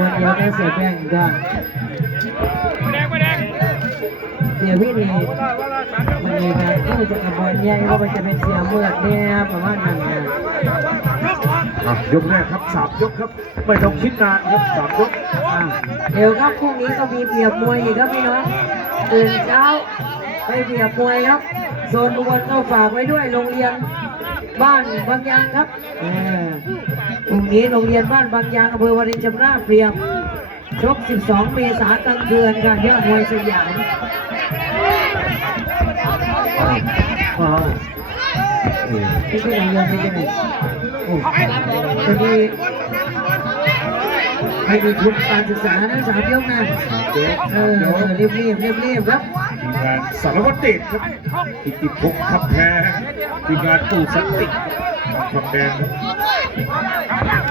วนเดียวได้เสียแป้งก็เสียพี่นี่มันมีการเข้าจากกระบวนใหญ่ว่ามันจะเป็นเสียเมือกเนี่ยประมาณนั้นนะยกแรกครับ3 ยกครับไม่ต้องคิดนานครับ3 ยกเดี๋ยวครับพรุ่งนี้ก็มีเปรียบมวยอีกครับพี่น้องตื่นเช้าไปเปรียบมวยครับโซนอุบลก็ฝากไว้ด้วยโรงเรียนบ้านบางยางครับพรุ่งนี้โรงเรียนบ้านบางยางอำเภอวารินชำราบเปรียบชก12 เมษายนกลางเดือนค่ะยอดมวยสยามไม่ใช่โรงเรียนไม่ใช่โอ้จะมีให้มีทุนการศึกษานะ3 ยกนะรีบครับทีมงานสารวัตรเดชครับกิติพงศ์คำแพงทีมงานปู่สันติคำแพง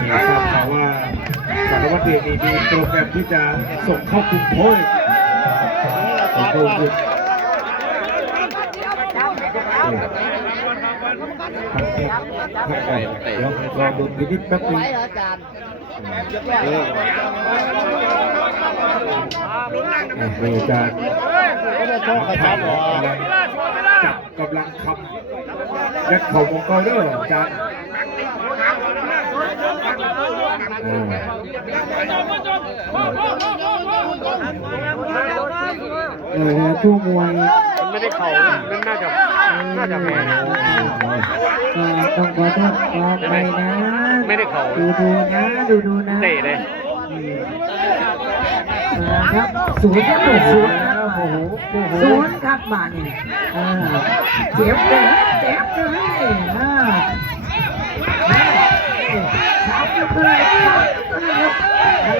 มีทราบข่าวว่าสารวัตรเดชมีโปรแกรมที่จะส่งเข้ากรุงโทยส่งเข้ากรุงเดี๋ยวรอดูนิดแป๊บนึงมีการจับกำลังคำและเข่ามงกรด้วยอาจารย์ผู้มวยมันไม่ได้เข่ามันน่าจะแพ้ต้องขอโทษขอไปนะไม่ได้เข่าดูนะเตะเลยครับศูนย์ครับโอ้โหศูนย์ครับบาทนี่เจ็บเลยชับเลย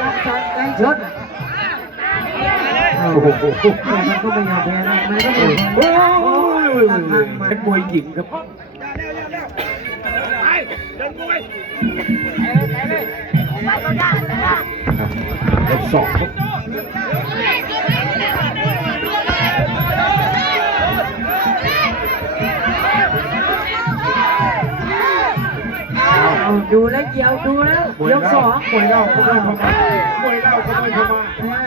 รับจังไก่ชนมันก็ไม่ยอมแพ้นะมันก็ไม่เป็นมวยหญิงครับสองครับดูแล้วเกี่ยวดูแล้วยก2มวยเล่าก็ไม่ทำมามวยเล่าก็ไม่ทำมา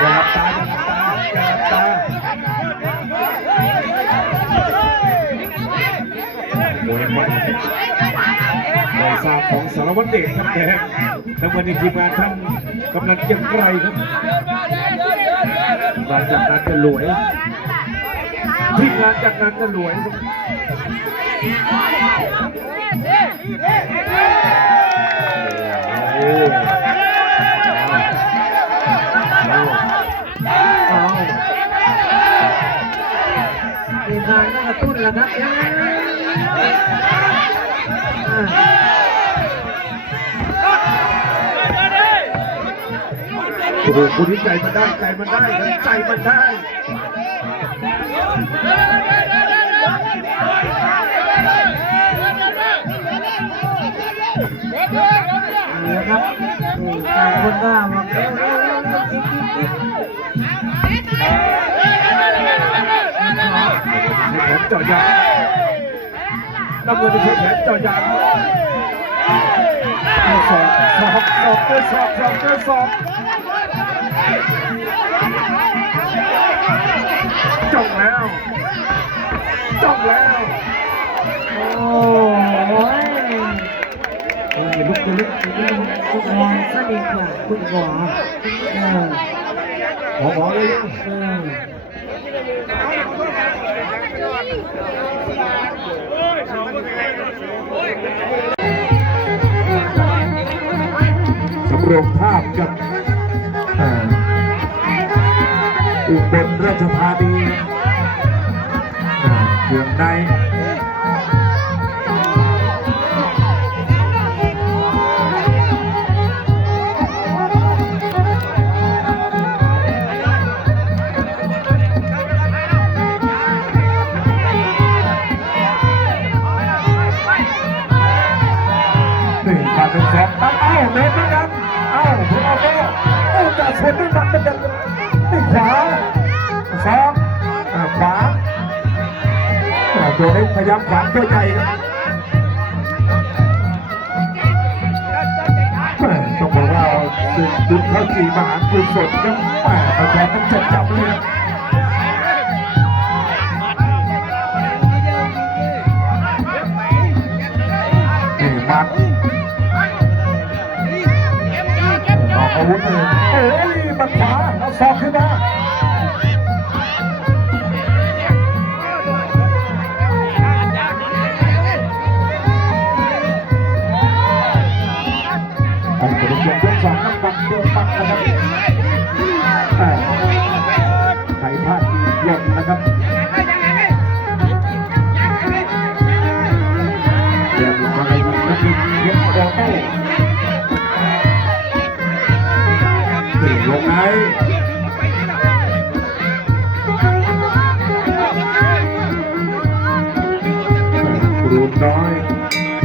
อย่าหลับตาโวยใหม่ใบซาของสารวัตรเดชครับแดงทั้งวันนี้ทีมงานท่านกำนันเกียงไกรครับหลังจากนั้นจะรวยทีมงานจากนั้นจะรวยทีมงานก็กระตุ้นแล้วครับโอ้โหคุณที่ใจมันได้ใจมันได้ครับต่างคนก็ว่าแขนเจาะยางน้ำเงินจะใช้แขนเจาะยางสองเจอศอกจ้องแล้วโอ้ยลุกมองซะดีกว่าคุณหมอเลยสำรวจภาพกับอุบลราชธานีเมืองใน1,100,000เมตรเหมือนกันผมเอาจะชนด้วยมันเป็นขวาซ้อมขวาตัวเล็กพยายามขวางตัวใหญ่ครับ ซึ่งคุณเข้าจีมหากุศลครับแฟนต้องจับเลยนี่มัดออกอาวุธเลยโอ้ยมันขวาเอาศอกขึ้นมาอันเป็นเพียงยกสองน้ำบังเดียวปักนะครับไทยพลาดดีเยี่ยมนะครับเดี๋ยวมาในวันนี้เยี่ยมโอโต้ตีลงไหนครูน้อย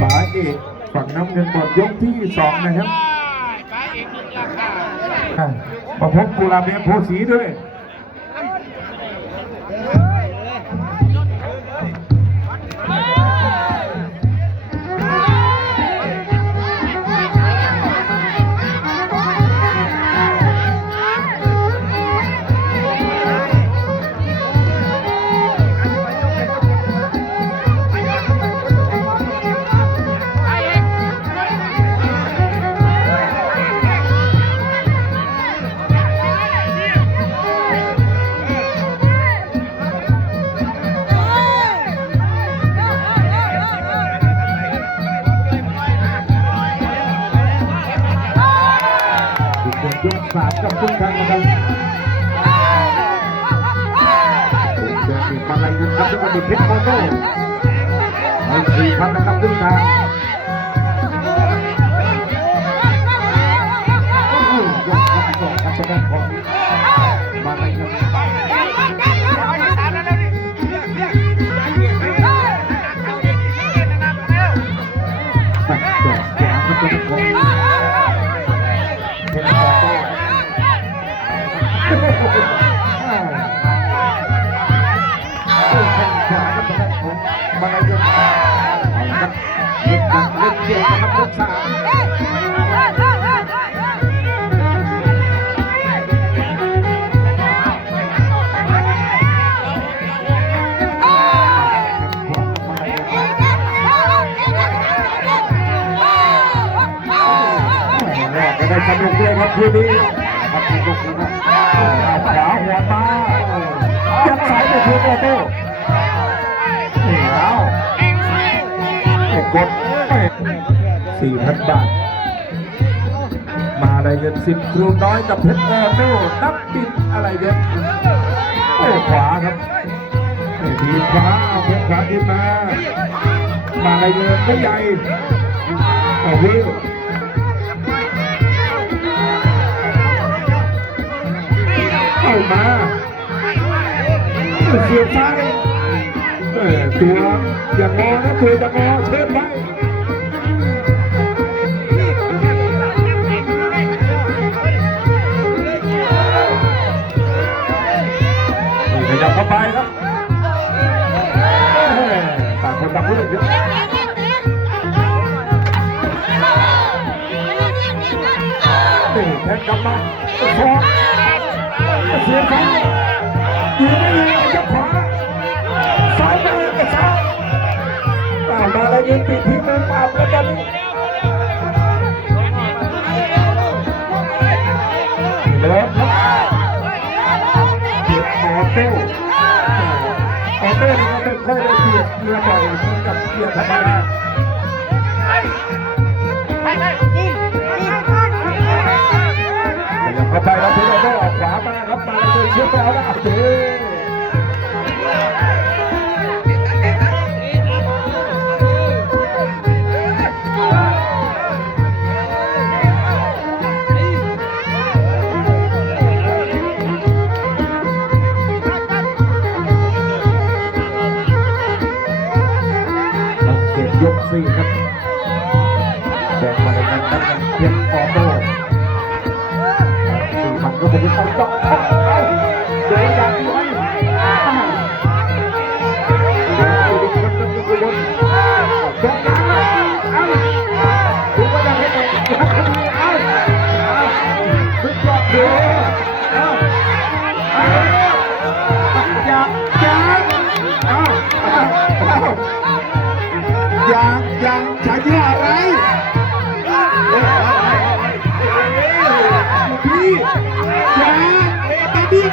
ป๋าเอกฝั่งน้ำเงินหมดยกที่2นะครับประพบกุลาเบียโพสีด้วยยก3กับทุกท่านนะครับผมจะมีมาลัยยุนครับแล้วก็มีเพชรโมโน่ให้4,000นะครับทุกท่านยกครับสองครับจะได้ของมาลัยยุนมาเลยจะเอาครับเล็กดังเล็กเกี่ยวนะครับลูกสาวจะได้สนุกด้วยครับคืนนี้ครับสนุกนะครับขวาหัวมายัดสายไปคือโตโต้นี่เอากด4,000 บาทมาได้เงิน10ครูน้อยกับเพชรโมโน่นักบินอะไรเด็ดโอ้ขวาครับทีขวาเอาเพชรขวาขึ้นมาได้เงินไม่ใหญ่เอาวิวเข้ามาเสียบซ้ายตัวอย่างงอนะตัวจะงอเชิญไว้ขยับเข้าไปครับต่างคนต่างพูดเยอะแทงกลับมาสองเสียบซ้ายยืนไม่ยืนยับขวาซ้ายไปกับซ้ายมาแล้วยืนติดที่มือปราบแล้วกันเลิฟครับเกียรติออโต้นี่ก็ไม่ค่อยได้เกียรติเรือบ่อยกับเกียรติธรรมดาเข้าไปแล้วพี่โอโต้ออกขวามาครับมาเลยเชื่อไปเอาแล้วเจ๊ยก4ครับแดงมาในนั้นนั่นกันเพียงออโต้4,000ก็เป็นต้องต้องเดินยางไว้ดูว่าจะให้ไหน ยังฉายาอะไรพี่อย่าตาดิ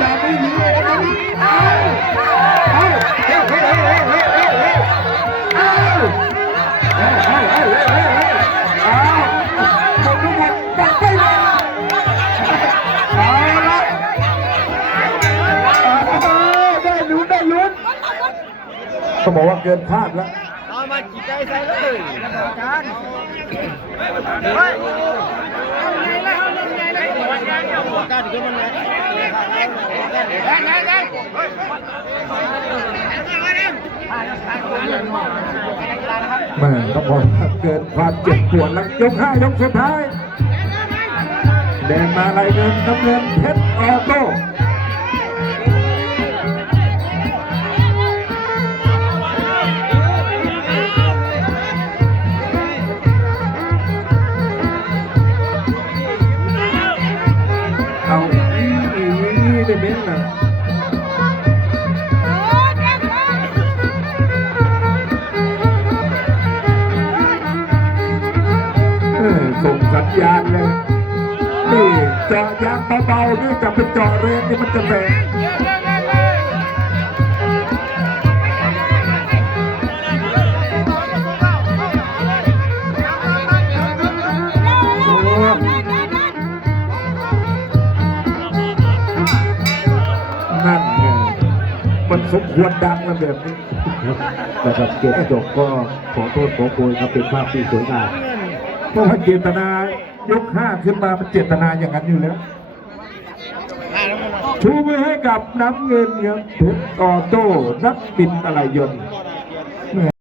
จะไม่หนีตาดิเขาบอกว่าเกินคาดแล้วเอามาจีใจใส่เลยอาจารย์แม่เขาบอกเกินความเจ็บปวดแล้วยก5 ยกสุดท้ายแดงมาลายเงินน้ำเงินเพชรออโต้เอาได้เม้นนะส่งสัญญาณเลยนี่เจาะยางเบาๆนี่จะไปเจาะเรนนี่มันจะแรงนั่นไงมันสมควรดังนะแบบนี้นะครับเกมจบก็ขอโทษขอโพยครับเป็นภาพที่สวยงามเพราะว่าเจตนายก5ขึ้นมามันเจตนาอย่างนั้นอยู่แล้วชูมือให้กับน้ำเงินครับเพชรออโต้นักบินอะไรยนต์